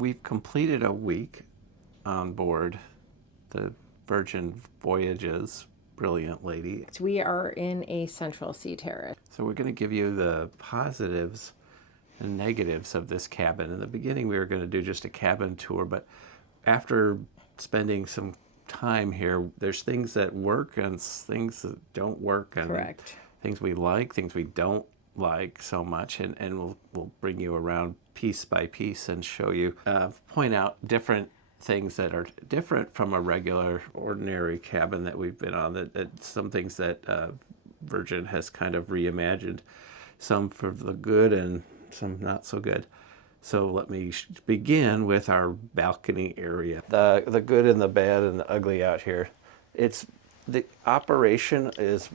we've completed a week on board the Virgin Voyages Brilliant Lady. We are in a Central Sea Terrace. So we're going to give you the positives and negatives of this cabin. In the beginning, we were going to do just a cabin tour, but after spending some time here, there's things that work and things that don't work, and Correct. things we like, things we don't like so much, and we'll bring you around piece by piece and show you, point out different things that are different from a regular, ordinary cabin that we've been on, that some things that Virgin has kind of reimagined, some for the good and some not so good. So let me begin with our balcony area. The good and the bad and the ugly out here. The operation is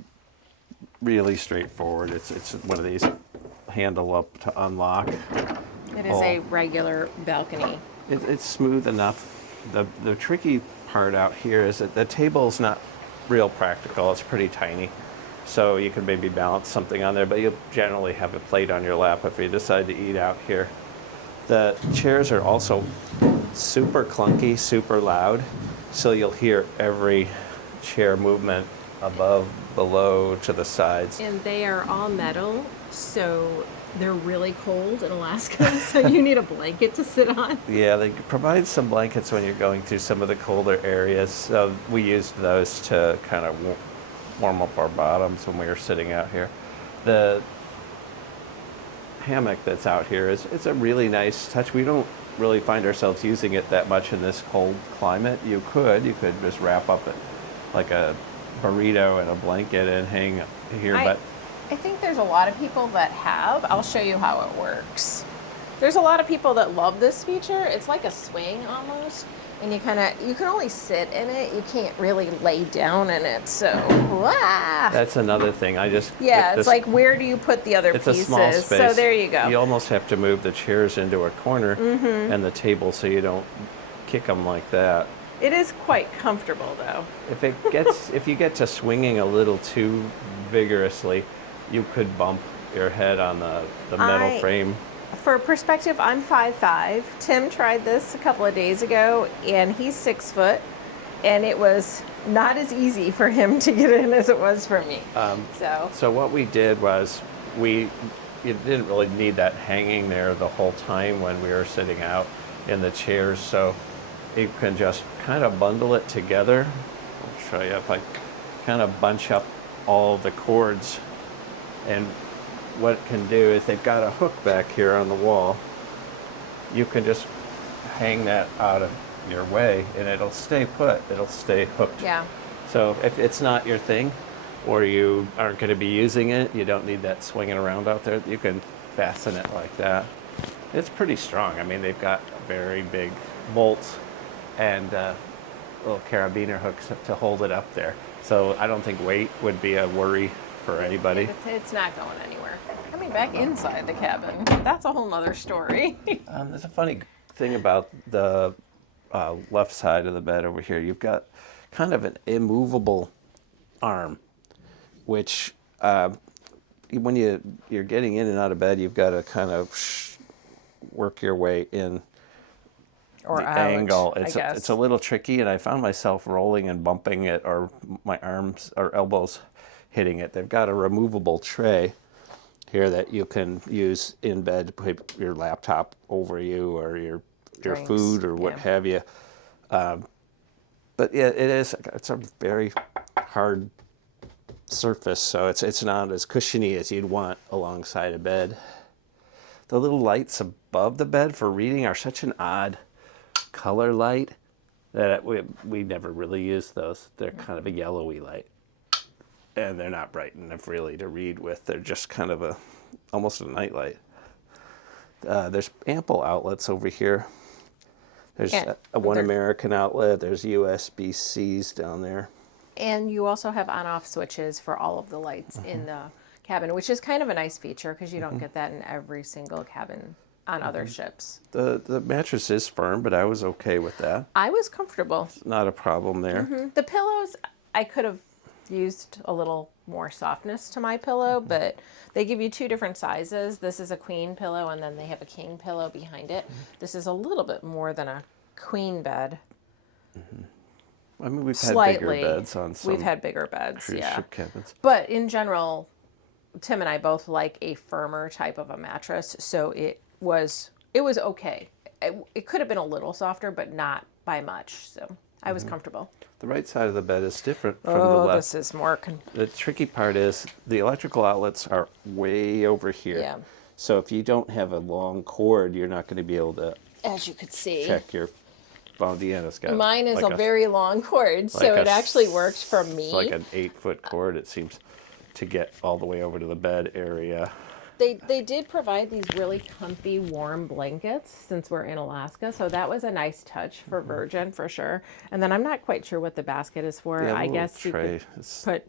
really straightforward. It's one of these handle up to unlock. It is a regular balcony. It's smooth enough. The tricky part out here is that the table's not real practical. It's pretty tiny. So you can maybe balance something on there, but you'll generally have a plate on your lap if you decide to eat out here. The chairs are also super clunky, super loud, so you'll hear every chair movement above, below, to the sides. And they are all metal, so they're really cold in Alaska, so you need a blanket to sit on. Yeah, they provide some blankets when you're going through some of the colder areas. So we used those to kind of warm up our bottoms when we were sitting out here. The hammock that's out here it's a really nice touch. We don't really find ourselves using it that much in this cold climate. You could just wrap up it like a burrito and a blanket and hang here, but I think there's a lot of people that have. I'll show you how it works. There's a lot of people that love this feature. It's like a swing almost, and you can only sit in it. You can't really lay down in it. So, that's another thing. It's like, where do you put the other pieces? It's a small space. So there you go. You almost have to move the chairs into a corner and the table so you don't kick them like that. It is quite comfortable though. If you get to swinging a little too vigorously, you could bump your head on the metal frame. For perspective, I'm 5'5". Tim tried this a couple of days ago, and he's 6 foot, and it was not as easy for him to get in as it was for me. So what we did was you didn't really need that hanging there the whole time when we were sitting out in the chairs, so you can just kind of bundle it together. I'll show you if I kind of bunch up all the cords, and what it can do is they've got a hook back here on the wall. You can just hang that out of your way and it'll stay put. It'll stay hooked. yeah. So if it's not your thing or you aren't going to be using it, you don't need that swinging around out there, you can fasten it like that. It's pretty strong. I mean, they've got very big bolts and little carabiner hooks to hold it up there. So I don't think weight would be a worry for anybody. It's not going anywhere. Coming back inside the cabin, that's a whole nother story. There's a funny thing about the left side of the bed over here. You've got kind of an immovable arm, which when you're getting in and out of bed, you've got to kind of work your way in. Or the out, angle. it's a little tricky, and I found myself rolling and bumping it, or my arms or elbows hitting it. They've got a removable tray here that you can use in bed to put your laptop over you or your Drinks, food or what have you. But yeah, it's a very hard surface, so it's not as cushiony as you'd want alongside a bed. The little lights above the bed for reading are such an odd color light that we never really use those. They're kind of a yellowy light, and they're not bright enough really to read with. They're just kind of almost a night light. There's ample outlets over here. There's a One American outlet. There's USB-Cs down there. And you also have on-off switches for all of the lights in the cabin, which is kind of a nice feature because you don't get that in every single cabin on other ships. The mattress is firm, but I was okay with that. I was comfortable. Not a problem there. The pillows, I could have used a little more softness to my pillow, but they give you two different sizes. This is a queen pillow, and then they have a king pillow behind it. This is a little bit more than a queen bed. I mean, we've Slightly. had bigger beds on some We've had bigger beds, cruise yeah. ship cabins. But in general, Tim and I both like a firmer type of a mattress, so it was okay. It could have been a little softer, but not by much. So I was comfortable. The right side of the bed is different from the Oh, left. this is more. The tricky part is the electrical outlets are way over here. Yeah. So if you don't have a long cord, you're not going to be able to As you could see, check your phone. Deanna's got mine is like a very long cord, so like it actually worked for me. It's like an 8-foot cord, it seems, to get all the way over to the bed area. They did provide these really comfy, warm blankets since we're in Alaska, so that was a nice touch for Virgin for sure. And then I'm not quite sure what the basket is for. Yeah, I little guess tray. you could put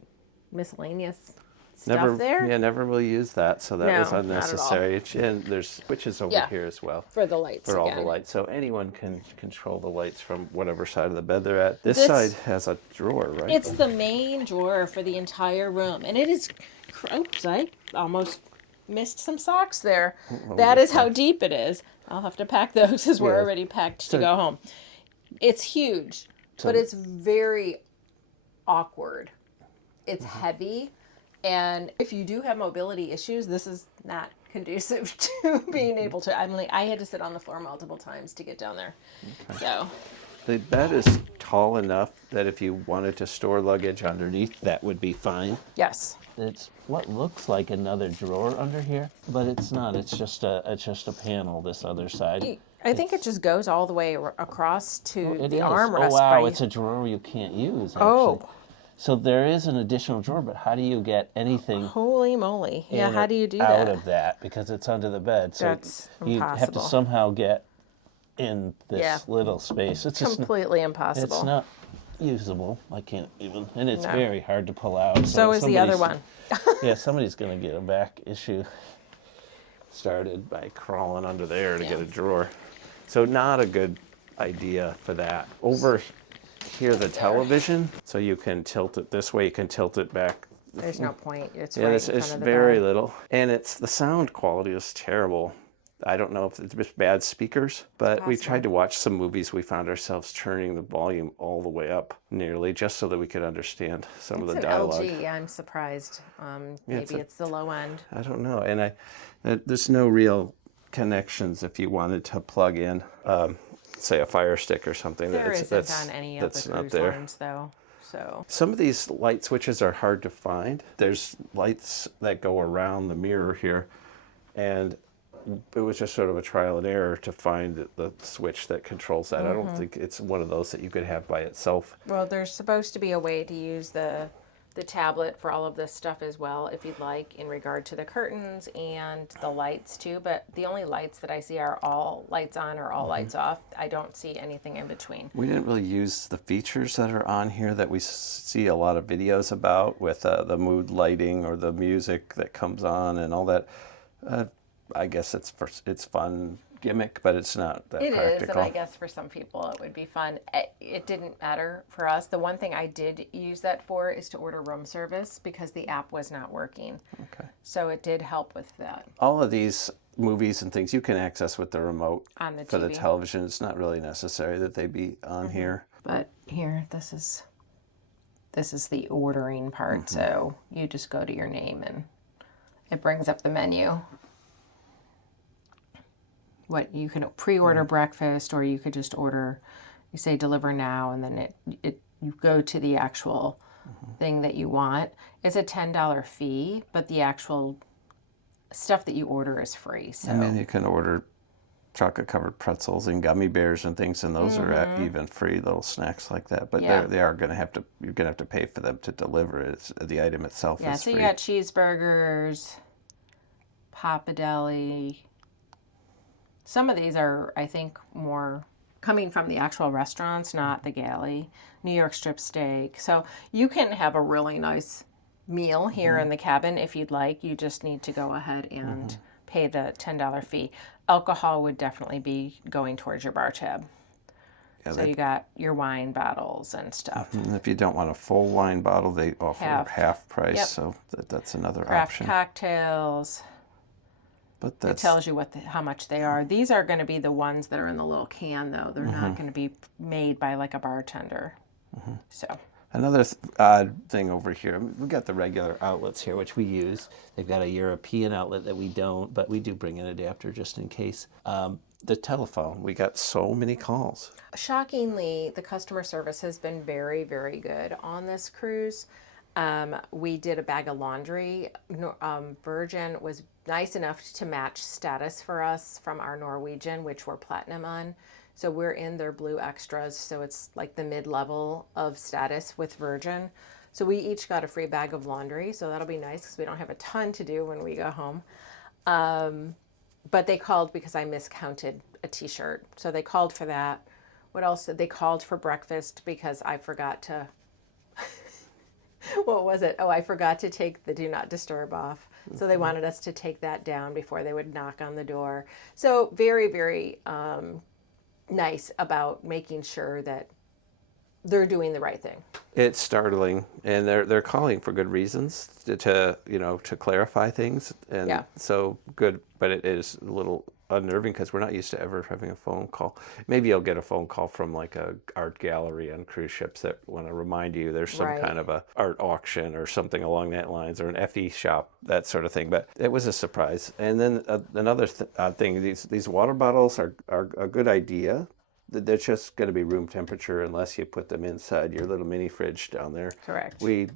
miscellaneous stuff Never, there. yeah, never really used that, so that No, was not at all. unnecessary. And there's switches over Yeah. here as well. For the lights For all again. the lights, so anyone can control the lights from whatever side of the bed they're at. This This- side has a drawer, right? It's the main drawer for the entire room, and it is. Oops, I almost missed some socks there. That is how deep it is. I'll have to pack those because we're Yeah. already packed to So- go home. It's huge, but it's very awkward. It's heavy, and if you do have mobility issues, this is not conducive to being able to. I had to sit on the floor multiple times to get down there. So The bed is tall enough that if you wanted to store luggage underneath, that would be fine. yes. It's what looks like another drawer under here, but it's not. It's just a panel. This other side. I think it just goes all the way across to It the is. armrest. Oh wow! by- It's a drawer you can't use. Actually. Oh. So there is an additional drawer, but how do you get anything? Holy moly. Yeah, in how or do you do out that? of that? Because it's under the bed. So That's you have to impossible. somehow get in this Yeah. little space. It's just Completely impossible. it's not usable. I can't even, and it's No. very hard to pull out. So is the other one. Yeah, somebody's gonna get a back issue started by crawling under there to get a drawer. So not a good idea for that. Over here, the television, so you can tilt it this way. You can tilt it back. There's no point. It's Yeah, right it's in front of the very bed. little, and it's the sound quality is terrible. I don't know if it's just bad speakers, but we tried to watch some movies. We found ourselves turning the volume all the way up nearly just so that we could understand some of It's the an dialogue. LG. I'm surprised. Maybe it's the low end. I don't know, and there's no real connections if you wanted to plug in, say, a Fire Stick or something. There It's- isn't that's- on any of that's the not cruise there. lines, though. So Some of these light switches are hard to find. There's lights that go around the mirror here, and it was just sort of a trial and error to find the switch that controls that. I don't think it's one of those that you could have by itself. well, there's supposed to be a way to use the tablet for all of this stuff as well, if you'd like, in regard to the curtains and the lights too. But the only lights that I see are all lights on or all lights off. I don't see anything in between. We didn't really use the features that are on here that we see a lot of videos about with the mood lighting or the music that comes on and all that. I guess it's fun gimmick, but it's not that It practical. is, and I guess for some people it would be fun. It didn't matter for us. The one thing I did use that for is to order room service because the app was not working. Okay. So it did help with that. All of these movies and things you can access with the remote On the for the TV. television. It's not really necessary that they be on here. But here, this is the ordering part. So you just go to your name and it brings up the menu. What you can pre-order breakfast, or you could just order. You say deliver now, and then you go to the actual thing that you want. It's a $10 fee, but the actual stuff that you order is free. So I mean, you can order chocolate-covered pretzels and gummy bears and things, and those are even free little snacks like that. But Yeah. they are going to have to. You're going to have to pay for them to deliver it. The item itself yeah, is so free. you got cheeseburgers, Pappardelle. Some of these are, I think, more coming from the actual restaurants, not the galley. New York strip steak. So you can have a really nice meal here in the cabin if you'd like. You just need to go ahead and pay the $10 fee. Alcohol would definitely be going towards your bar tab. So you got your wine bottles and stuff. If you don't want a full wine bottle, they offer half price. Yep. So that's another Craft option. cocktails. But It tells you how much they are. These are going to be the ones that are in the little can, though. They're not going to be made by like a bartender. So another odd thing over here, we've got the regular outlets here, which we use. They've got a European outlet that we don't, but we do bring an adapter just in case. The telephone, we got so many calls. shockingly, the customer service has been very, very good on this cruise. We did a bag of laundry. Virgin was nice enough to match status for us from our Norwegian, which we're platinum on. So we're in their blue extras. So it's like the mid-level of status with Virgin. So we each got a free bag of laundry. So that'll be nice because we don't have a ton to do when we go home. But they called because I miscounted a t-shirt. So they called for that. What else? They called for breakfast because I forgot to, what was it? Oh, I forgot to take the do not disturb off. So they wanted us to take that down before they would knock on the door. So very, very nice about making sure that they're doing the right thing. It's startling, and they're calling for good reasons to clarify things, and so good. But it is a little unnerving because we're not used to ever having a phone call. Maybe you'll get a phone call from like a art gallery on cruise ships that want to remind you there's some kind of a art auction or something along that lines, or an FE shop, that sort of thing. But it was a surprise. And then another odd thing: these water bottles are a good idea. They're just going to be room temperature unless you put them inside your little mini fridge down there. Correct. We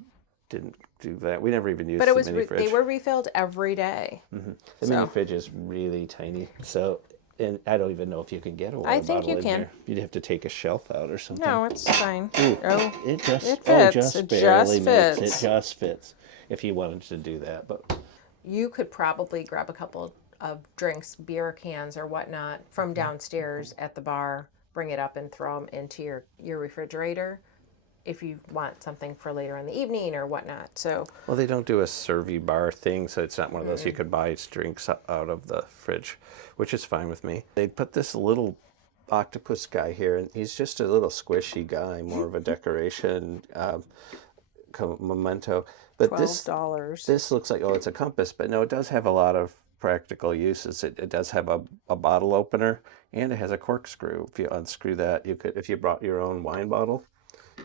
didn't do that. We never even used the mini fridge. They were refilled every day. The mini fridge is really tiny. So, and I don't even know if you can get a water bottle in here. You'd have to take a shelf out or something. No, it's fine. Ooh, oh, it fits. It just fits. It just fits. If you wanted to do that, but you could probably grab a couple of drinks, beer cans or whatnot from downstairs at the bar, bring it up and throw them into your refrigerator if you want something for later in the evening or whatnot. So, well, they don't do a servy bar thing, so it's not one of those you could buy drinks out of the fridge, which is fine with me. They put this little octopus guy here, and he's just a little squishy guy, more of a decoration memento. But $12. This looks like, it's a compass, but no, it does have a lot of practical uses. It does have a bottle opener, and it has a corkscrew. If you unscrew that, you could, if you brought your own wine bottle,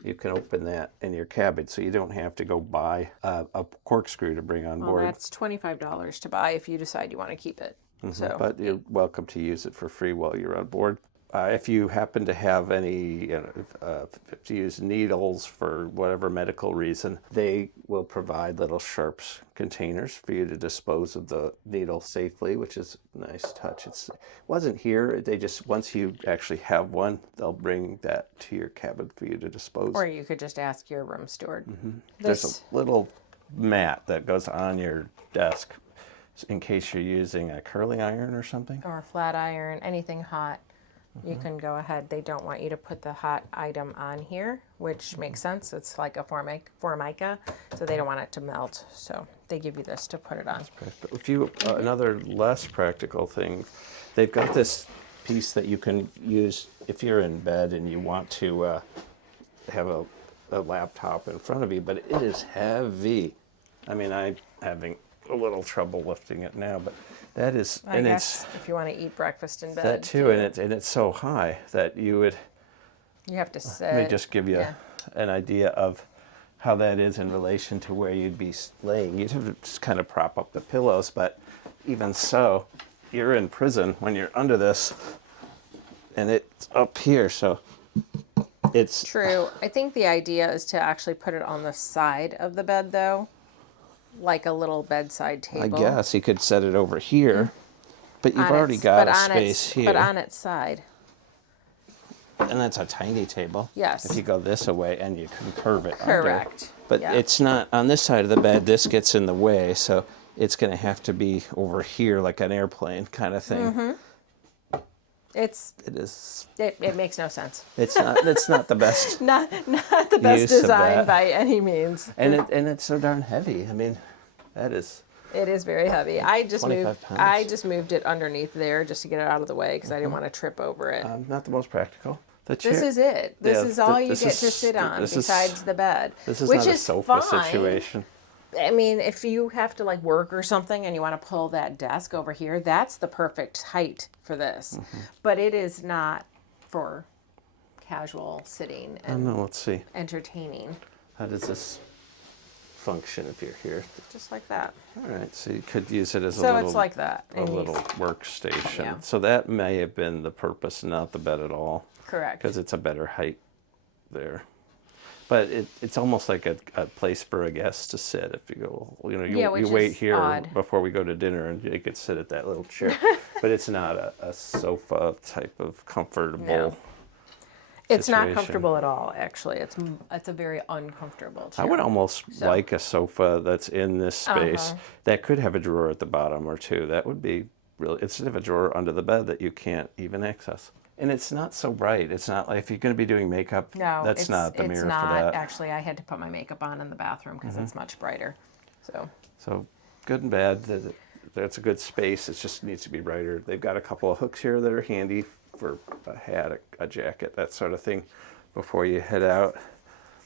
you can open that in your cabin, so you don't have to go buy a corkscrew to bring on board. That's $25 to buy if you decide you want to keep it. So, but you're welcome to use it for free while you're on board. If you happen to have any, if you use needles for whatever medical reason, they will provide little sharps containers for you to dispose of the needle safely, which is a nice touch. It wasn't here. They just, once you actually have one, they'll bring that to your cabin for you to dispose. Or you could just ask your room steward. There's a little mat that goes on your desk in case you're using a curling iron or something. Or a flat iron, anything hot. You can go ahead. They don't want you to put the hot item on here, which makes sense. It's like a formica, so they don't want it to melt. So they give you this to put it on. If you another less practical thing, they've got this piece that you can use if you're in bed and you want to have a laptop in front of you, but it is heavy. I mean, I'm having a little trouble lifting it now, but that is, I guess if you want to eat breakfast in bed. That too, and it's so high that you have to sit. Let me just give you an idea of how that is in relation to where you'd be laying. You'd have to just kind of prop up the pillows, but even so, you're in prison when you're under this, and it's up here, so it's true. I think the idea is to actually put it on the side of the bed, though. Like a little bedside table. I guess you could set it over here, but you've already got a space here. But on its side. And that's a tiny table. Yes. If you go this away, and you can curve it Correct. But it's not on this side of the bed. This gets in the way, so it's going to have to be over here, like an airplane kind of thing. It makes no sense. It's not the best. not the best design by any means. And it's so darn heavy. I mean, that is. It is very heavy. I just 25 pounds. I just moved it underneath there just to get it out of the way because I didn't want to trip over it. Not the most practical, The chair, This is it. This yeah, is all you this get to is- sit on this besides is, the bed, This is which not a is sofa fine. situation. I mean, if you have to like work or something and you want to pull that desk over here, that's the perfect height for this. But it is not for casual sitting and No, let's see. entertaining. How does this function if you're here? Just like that. All right, so you could use it as a So little, it's like that. a And you- little workstation. Yeah. So that may have been the purpose, not the bed at all, Correct. because it's a better height there. But it's almost like a place for a guest to sit. If you go, Yeah, which you wait is here odd. before we go to dinner, and you could sit at that little chair. But it's not a sofa type of comfortable. No. It's not situation. comfortable at all, actually. It's a very uncomfortable chair. I would almost like a sofa that's in this space Uh-huh. that could have a drawer at the bottom or two. That would be really, instead of a drawer under the bed that you can't even access. And it's not so bright. It's not like if you're going to be doing makeup, No, that's not the it's mirror not. for that. Actually, I had to put my makeup on in the bathroom because it's much brighter. So good and bad. That's a good space. It just needs to be brighter. They've got a couple of hooks here that are handy for a hat, a jacket, that sort of thing before you head out.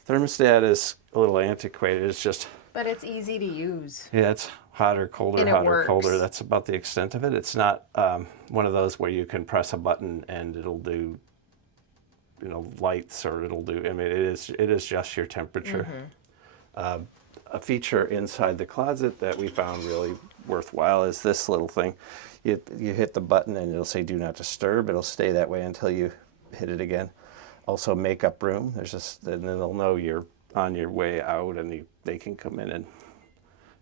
Thermostat is a little antiquated. It's just, But it's easy to use. yeah, it's hotter, colder, And it hotter, colder. works. That's about the extent of it. It's not one of those where you can press a button and it'll do, lights, or it'll do. I mean, it is just your temperature. A feature inside the closet that we found really worthwhile is this little thing. You hit the button and it'll say "Do not disturb." It'll stay that way until you hit it again. Also, makeup room. Then they'll know you're on your way out, and they can come in and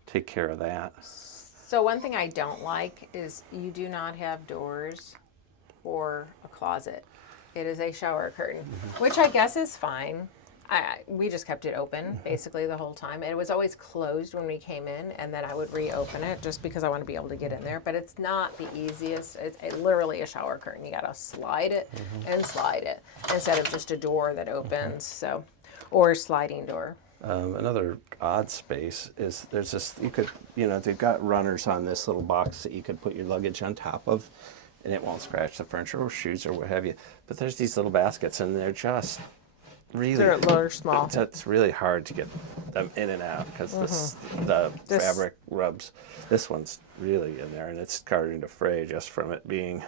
take care of that. So one thing I don't like is you do not have doors for a closet. It is a shower curtain, which I guess is fine. We just kept it open basically the whole time. It was always closed when we came in, and then I would reopen it just because I want to be able to get in there. But it's not the easiest. It's literally a shower curtain. You got to slide it and slide it instead of just a door that opens. Or a sliding door. Another odd space is there's this, they've got runners on this little box that you could put your luggage on top of, and it won't scratch the furniture or shoes or what have you. But there's these little baskets, and they're just really, They're small. it's really hard to get them in and out because the fabric rubs. This one's really in there, and it's starting to fray just from it being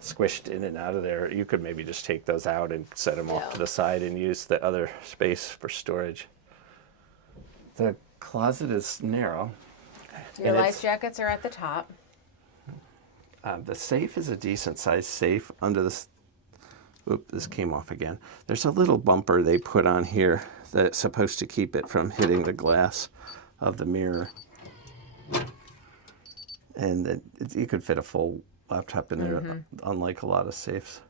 squished in and out of there. You could maybe just take those out and set them off to the side and use the other space for storage. The closet is narrow. Your life jackets are at the top. The safe is a decent sized safe under this. Oop, this came off again. There's a little bumper they put on here that's supposed to keep it from hitting the glass of the mirror. And you could fit a full laptop in there, unlike a lot of safes.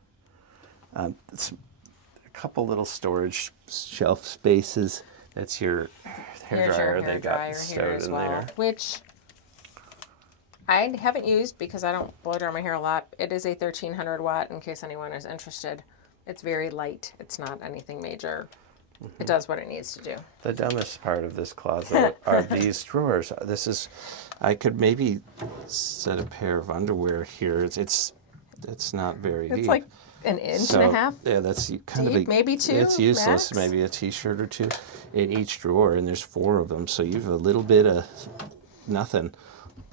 It's a couple little storage shelf spaces. That's your Here's your hairdryer. They got hairdryer here stowed as in well, there. which I haven't used because I don't blow dry my hair a lot. It is a 1300 watt in case anyone is interested. It's very light. It's not anything major. It does what it needs to do. The dumbest part of this closet are these drawers. I could maybe set a pair of underwear here. It's not very deep. It's like an inch and a half. Yeah, that's kind of deep, maybe two, It's useless. max. Maybe a t-shirt or two in each drawer, and there's 4 of them. So you have a little bit of nothing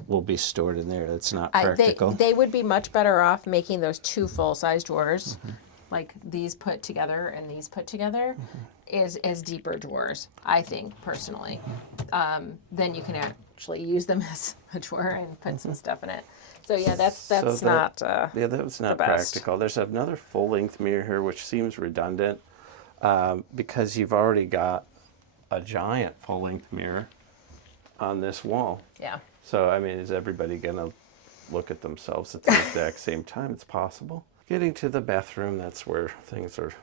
will be stored in there. That's not practical. They would be much better off making those 2 full-size drawers, like these put together and these put together, as deeper drawers, I think, personally. Then you can actually use them as a drawer and put some stuff in it. So yeah, that's Yeah, not that was not the best. practical. There's another full-length mirror here, which seems redundant because you've already got a giant full-length mirror on this wall. Yeah. So, I mean, is everybody going to look at themselves at the exact same time? It's possible. Getting to the bathroom, that's where things are.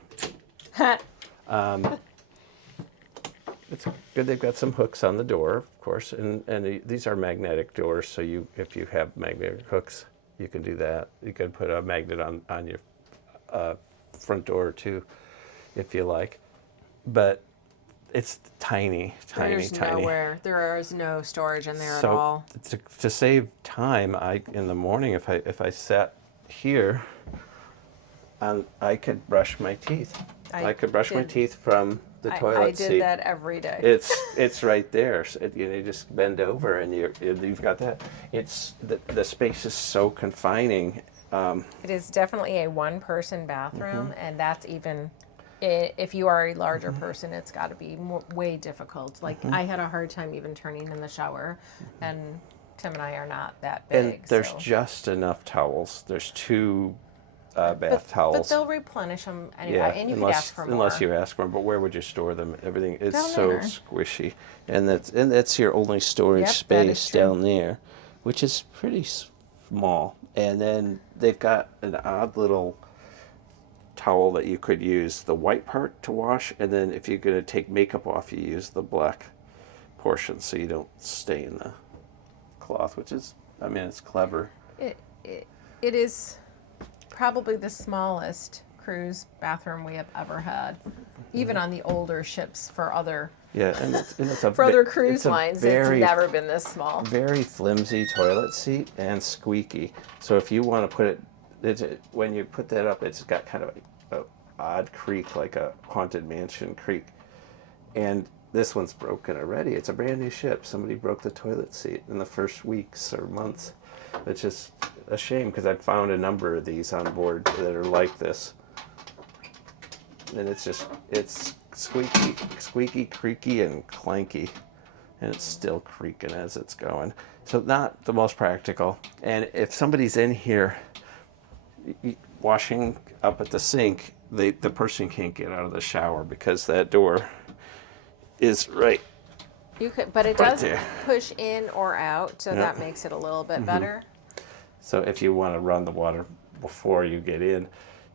It's good. They've got some hooks on the door, of course, and these are magnetic doors. So if you have magnetic hooks, you can do that. You could put a magnet on your front door too, if you like. But it's tiny. There's nowhere. There is no storage in there at all. To save time, in the morning, if I sat here, I could brush my teeth. I could brush my did- teeth from the toilet I seat. did that every day. It's right there. So you just bend over and you've got that. It's the space is so confining. It is definitely a one-person bathroom, Mm-hmm. and that's even if you are a larger person, it's got to be way difficult. Like Mm-hmm. I had a hard time even turning in the shower, and Tim and I are not that And big. there's so. just enough towels. There's 2 bath towels. But they'll replenish them anyway, Yeah, and you could ask for more. unless you ask for them. But where would you store them? Everything is Down so there. squishy, and that's your only storage Yep, that is space true. down there, which is pretty small. And then they've got an odd little towel that you could use the white part to wash, and then if you're going to take makeup off, you use the black portion so you don't stain the cloth, which is, I mean, it's clever. It is probably the smallest cruise bathroom we have ever had, even on the older ships for other Yeah, and it's a for other ve- cruise it's a lines. very, It's never been this small. very flimsy toilet seat and squeaky. So if you want to put when you put that up, it's got kind of a odd creak, like a haunted mansion creak. And this one's broken already. It's a brand new ship. Somebody broke the toilet seat in the first weeks or months. It's just a shame because I've found a number of these on board that are like this. And it's squeaky, creaky, and clanky. And it's still creaking as it's going. So not the most practical. And if somebody's in here washing up at the sink, the person can't get out of the shower because that door is right. You could, but it Right does there. push in or out, so Yeah. that makes it a little bit better. So if you want to run the water before you get in,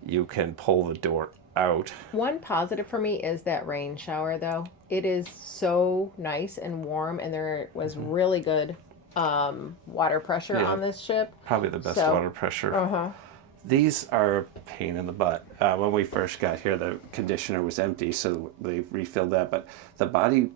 you can pull the door out. One positive for me is that rain shower, though. It is so nice and warm, and there was really good water pressure Yeah. on this ship. Probably the best So- water pressure. Uh-huh. These are a pain in the butt. When we first got here, the conditioner was empty, so they refilled that. But the body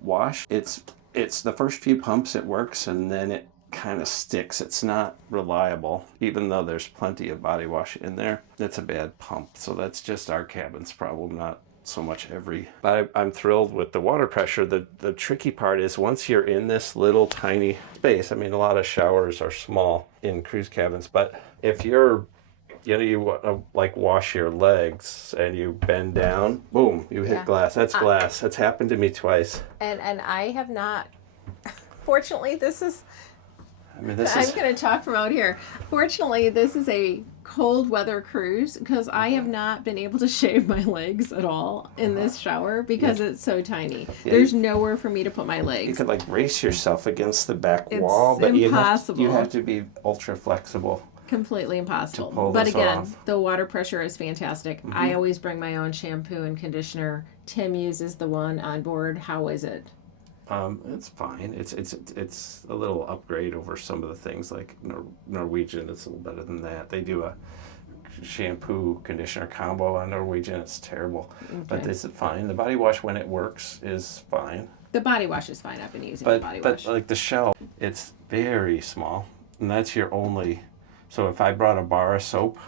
wash, it's the first few pumps it works, and then it kind of sticks. It's not reliable, even though there's plenty of body wash in there. It's a bad pump, so that's just our cabin's problem, not so much every. But I'm thrilled with the water pressure. The tricky part is once you're in this little tiny space. I mean, a lot of showers are small in cruise cabins, but if you're you want to like wash your legs and you bend down, boom, you hit Yeah. glass. That's glass. That's happened to me twice. And I have not. Fortunately, this is. I mean, this I'm is going to talk from out here. Fortunately, this is a cold weather cruise because I have not been able to shave my legs at all in this shower because it's so tiny. There's nowhere for me to put my you legs. could like brace yourself against the back It's wall, but you impossible. have to be ultra flexible. Completely impossible. To pull But this again, off. the water pressure is fantastic. I always bring my own shampoo and conditioner. Tim uses the one on board. How is it? It's fine. It's a little upgrade over some of the things like Norwegian. It's a little better than that. They do a shampoo conditioner combo on Norwegian. It's terrible, but Okay. it's fine. The body wash when it works is fine. The body wash is fine. I've been using the body But wash. like the shell, it's very small, and that's your only. So if I brought a bar of soap,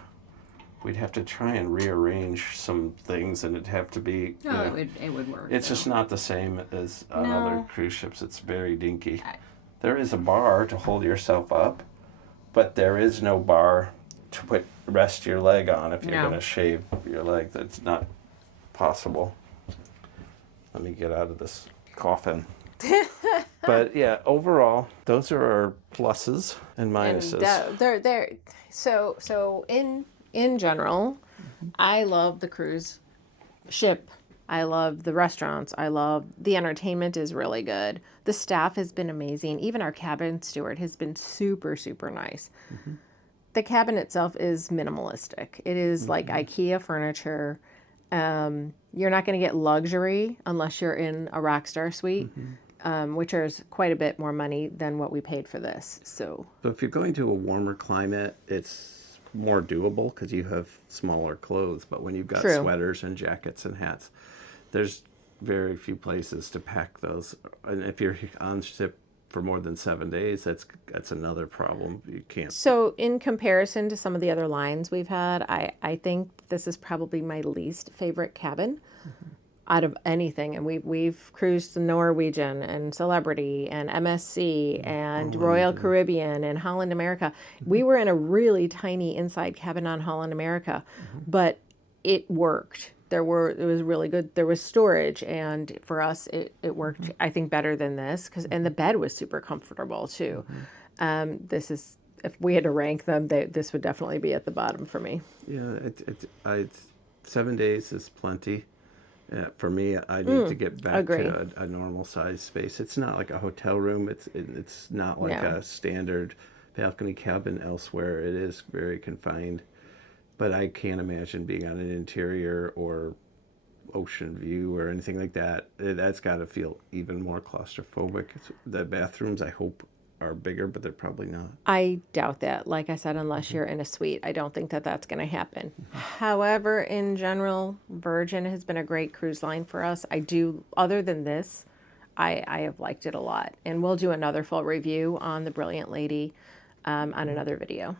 we'd have to try and rearrange some things, and it'd have to be. No, it would work. It's though. just not the same as on No. other cruise ships. It's very dinky. I- There is a bar to hold yourself up, but there is no bar to rest your leg on if you're No. going to shave your leg. That's not possible. Let me get out of this coffin. But yeah, overall, those are our pluses and minuses. And they're so in general, I love the cruise ship. I love the restaurants. I love the entertainment is really good. The staff has been amazing. Even our cabin steward has been super, super nice. The cabin itself is minimalistic. It is like IKEA furniture. You're not going to get luxury unless you're in a Rockstar suite, which is quite a bit more money than what we paid for this. So if you're going to a warmer climate, it's more doable because you have smaller clothes. But when you've got True. sweaters and jackets and hats, there's very few places to pack those. And if you're on ship for more than 7 days, that's another problem. You can't. So in comparison to some of the other lines we've had, I think this is probably my least favorite cabin out of anything. And we've cruised the Norwegian and Celebrity and MSC and Royal Caribbean and Holland America. We were in a really tiny inside cabin on Holland America, but it worked. It was really good. There was storage, and for us, it worked, I think, better than this, and the bed was super comfortable too. This is, if we had to rank them, this would definitely be at the bottom for me. Yeah, 7 days is plenty. For me, I need to get back to a normal size space. It's not like a hotel room. It's not like a standard balcony cabin elsewhere. It is very confined. But I can't imagine being on an interior or ocean view or anything like that. That's got to feel even more claustrophobic. The bathrooms, I hope, are bigger, but they're probably not. I doubt that. Like I said, unless you're in a suite, I don't think that that's going to happen. However, in general, Virgin has been a great cruise line for us. Other than this, I have liked it a lot. And we'll do another full review on the Brilliant Lady on another video.